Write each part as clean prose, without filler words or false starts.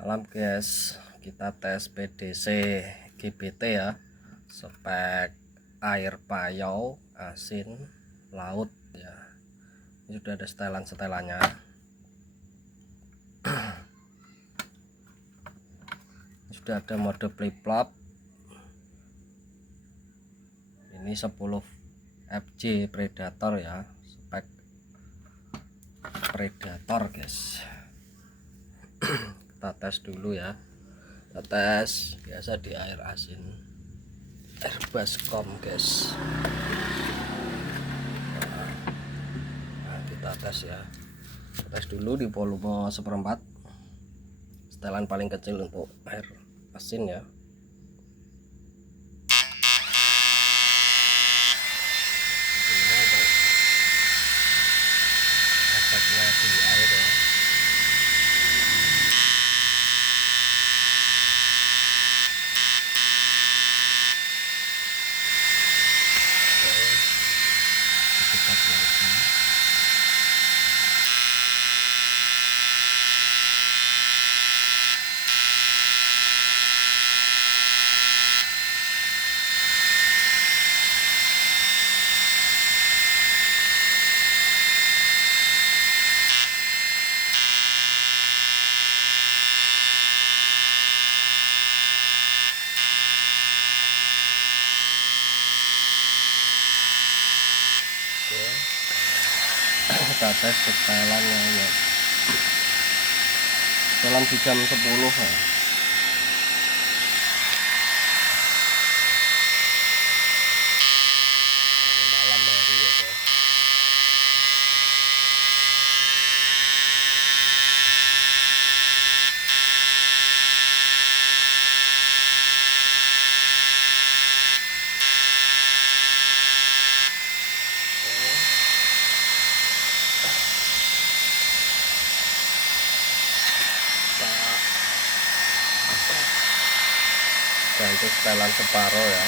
Malam guys, kita tes PDC GBT ya. Spek air payau asin laut ya. Ini sudah ada setelan-setelannya. Sudah ada mode flip flop. Ini 10 FJ Predator ya, spek Predator guys. Kita tes dulu ya. Kita tes biasa di air asin, air baskom guys. Nah, kita tes ya. Kita tes dulu di volume 1/4, setelan paling kecil untuk air asin ya. Efeknya di air ya. Dekat lagi. Kita tes setelannya ya. Setelan di jam 10 ya. Malam hari ya guys. Ganti setelan separuh ya.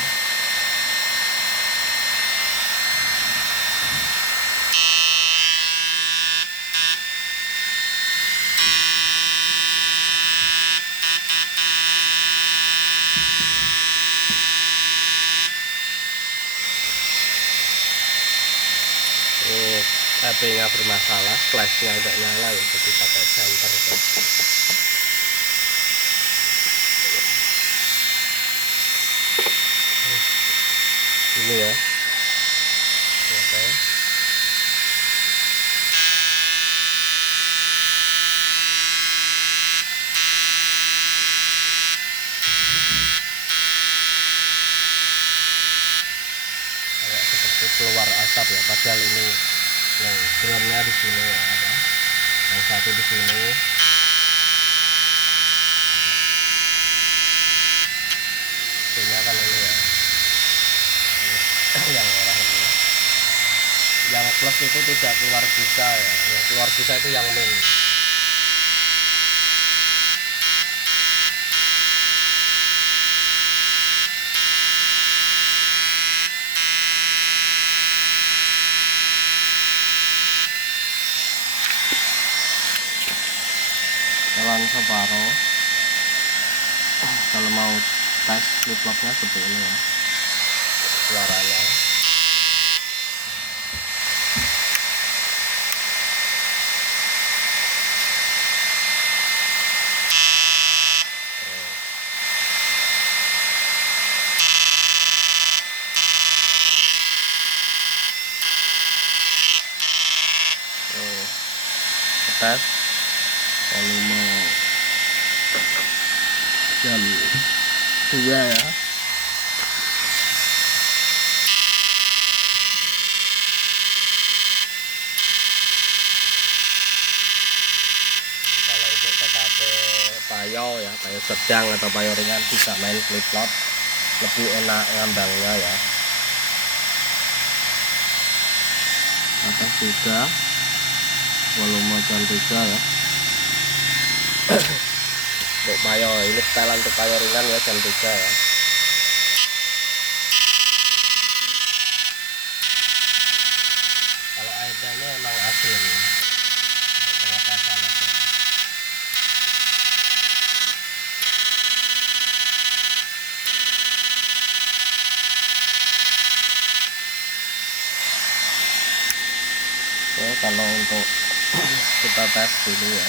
HP-nya bermasalah, flashnya nggak nyala ya, jadi pakai center guys. Ini ya. Oke. Kayak seperti keluar asap ya, padahal ini yang groundnya di sini apa? Yang satu di sini. Ini kan ini ya. Yang merah ini. Yang plus itu tidak keluar bisa ya. Yang keluar bisa itu yang min. Jalan separuh. Kalau mau tes flip flopnya seperti ini ya suaranya. Tes volume jam 2 ya. Kalau untuk PKP payau ya, payau sedang atau payau ringan bisa main flip flop, lebih enak ngambangnya ya. Atas juga volume jam 3 ya. Untuk payau ini setelan untuk payau ringan ya, jam 3 ya. Kalau airnya ini emang asin untuk pengetesan aja. kalau untuk kita tes dulu ya.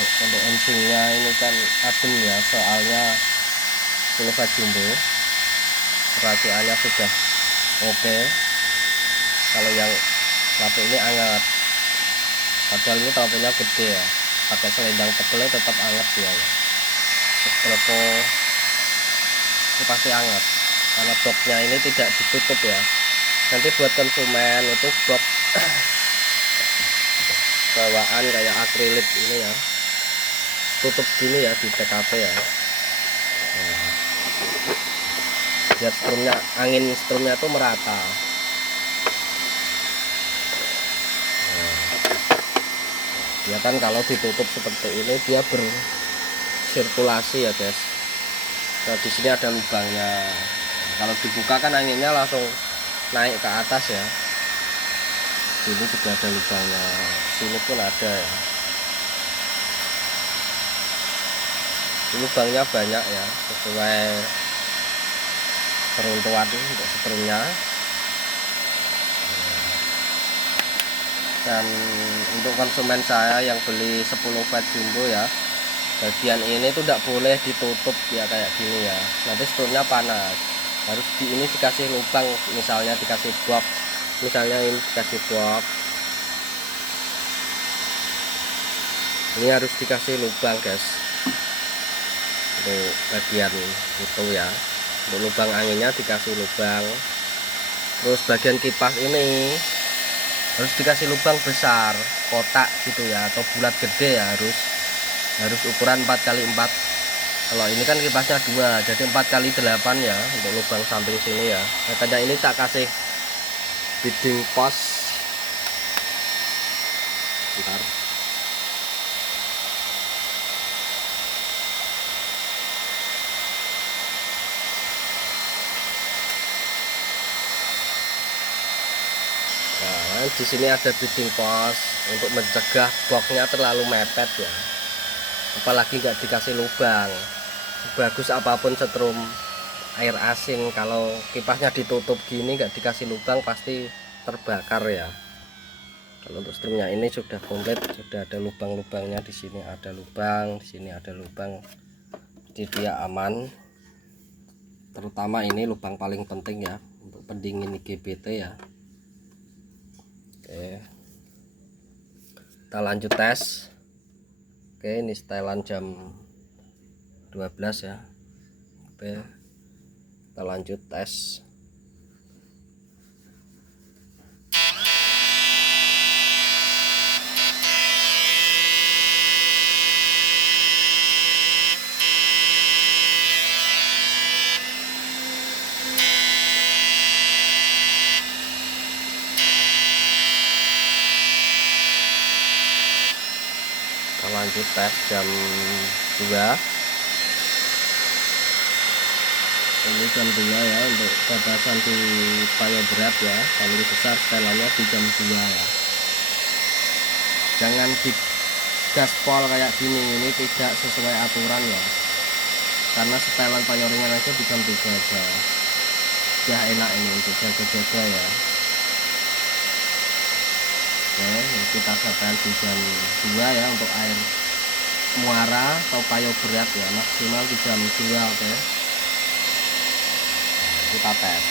Untuk ensingnya ini kan adem ya, soalnya Silva Jumbo peracuannya sudah oke. Kalau yang lapuk ini anget, padahal ini lampunya gede ya, pakai selendang tebelnya tetap anget dia ya. Terus telepon ini pasti anget karena boxnya ini tidak ditutup ya. Nanti buat konsumen itu box bawaan kayak akrilik ini ya, tutup gini ya di TKP ya. Nah, biar strumnya, angin strumnya itu merata. Nah, dia kan kalau ditutup seperti ini dia bersirkulasi ya guys. Nah, di sini ada lubangnya. Nah, kalau dibuka kan anginnya langsung naik ke atas ya. Sini juga ada lubangnya, sini pun ada ya. Lubangnya banyak ya, sesuai peruntukan untuk setrumnya. Dan untuk konsumen saya yang beli 10 watt jumbo ya, bagian ini tuh tidak boleh ditutup ya kayak gini ya, nanti setrumnya panas. Harus ini dikasih lubang, misalnya dikasih box, misalnya ini dikasih box, ini harus dikasih lubang guys untuk bagian itu ya. Untuk lubang anginnya dikasih lubang. Terus bagian kipas ini harus dikasih lubang besar, kotak gitu ya, atau bulat gede ya, harus ukuran 4x4. Kalau ini kan kipasnya 2, jadi 4x8 ya untuk lubang samping sini ya. Makanya ini tak kasih bidding post. Bentar. Nah, di sini ada bidding post untuk mencegah boxnya terlalu mepet ya. Apalagi nggak dikasih lubang. Bagus apapun setrum air asin, kalau kipasnya ditutup gini nggak dikasih lubang pasti terbakar ya. Kalau untuk strumnya ini sudah komplit, sudah ada lubang-lubangnya. Di sini ada lubang, di sini ada lubang, jadi dia aman. Terutama ini lubang paling penting ya untuk pendingin IGBT ya. Oke, kita lanjut tes. Oke, ini setelan jam 12 ya. Oke, kita lanjut tes. Kita lanjut tes jam 2. Ini jam 2 ya, untuk batasan di payo berat ya, paling besar setelannya di jam 2 ya. Jangan di gaspol kayak gini, ini tidak sesuai aturan ya, karena setelan payo ringan aja di jam 3 aja sudah enak ini untuk jaga-jaga ya. Oke, kita setel di jam 2 ya untuk air muara atau payo berat ya, maksimal di jam 2. Oke, kita tes.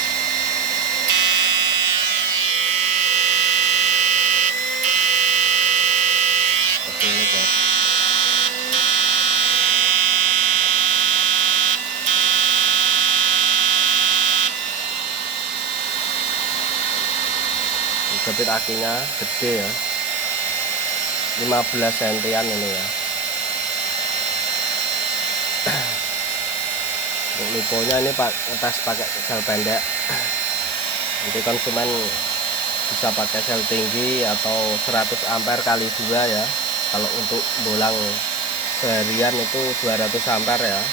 Seperti ini guys. Jepit akinya gede ya, 15 sentian ini ya. Untuk liponya ini tes pakai sel pendek, nanti konsumen bisa pakai sel tinggi atau 100 ampere kali 2 ya. Kalau untuk bolang seharian itu 200 ampere ya.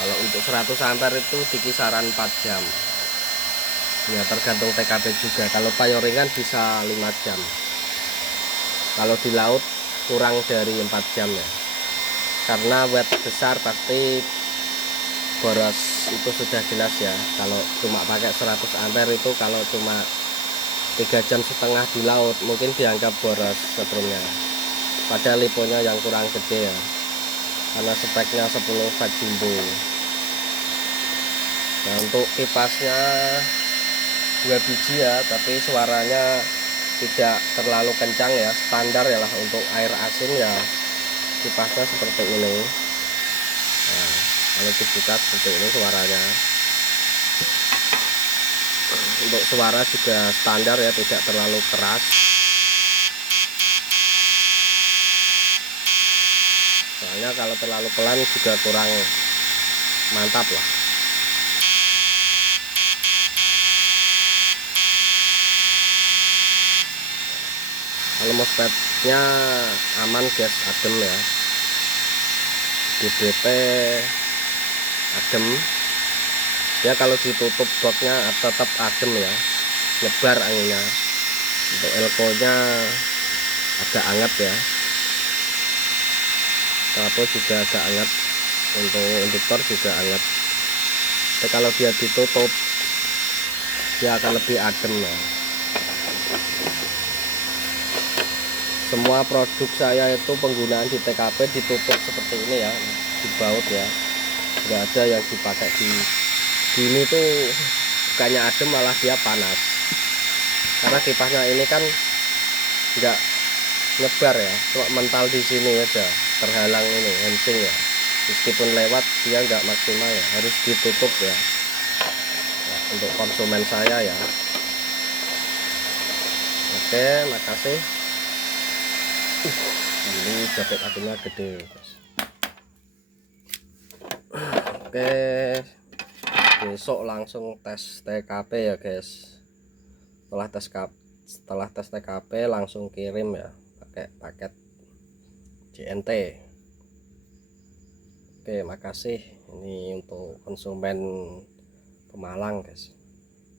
Kalau untuk 100 ampere itu di kisaran 4 jam ya, tergantung TKP juga. Kalau payo ringan bisa 5 jam, kalau di laut kurang dari 4 jam ya, karena watt besar pasti boros, itu sudah jelas ya. Kalau cuma pakai 100 ampere itu, kalau cuma 3,5 jam di laut, mungkin dianggap boros setrumnya. Padahal liponya yang kurang gede ya, karena speknya 10 watt jumbo. Nah, untuk kipasnya 2 biji ya, tapi suaranya tidak terlalu kencang ya, standar ya lah. Untuk air asin ya kipasnya seperti ini. Nah, kalau dibuka seperti ini suaranya. Untuk suara juga standar ya, tidak terlalu keras. Soalnya kalau terlalu pelan juga kurang mantap lah. Kalau MOSFET-nya aman guys, adem ya. DDP adem. Ya kalau ditutup boxnya tetap adem ya, nyebar anginnya. Untuk elko nya agak hangat ya, trafo juga agak hangat, untuk induktor juga hangat. Tapi kalau dia ditutup dia akan lebih adem ya. Semua produk saya itu penggunaan di TKP ditutup seperti ini ya, di baut ya, nggak ada yang dipakai di gini tuh. Bukannya adem malah dia panas, karena kipasnya ini kan nggak nyebar ya, cuma mental di sini aja, terhalang ini hensing ya. Meskipun lewat dia nggak maksimal ya, harus ditutup ya. Nah, untuk konsumen saya ya. Oke, makasih. Ini jepit apinya gede guys. Oke, besok langsung tes TKP ya guys. Setelah tes TKP langsung kirim ya, pakai paket JNT. Oke, makasih. Ini untuk konsumen Pemalang guys.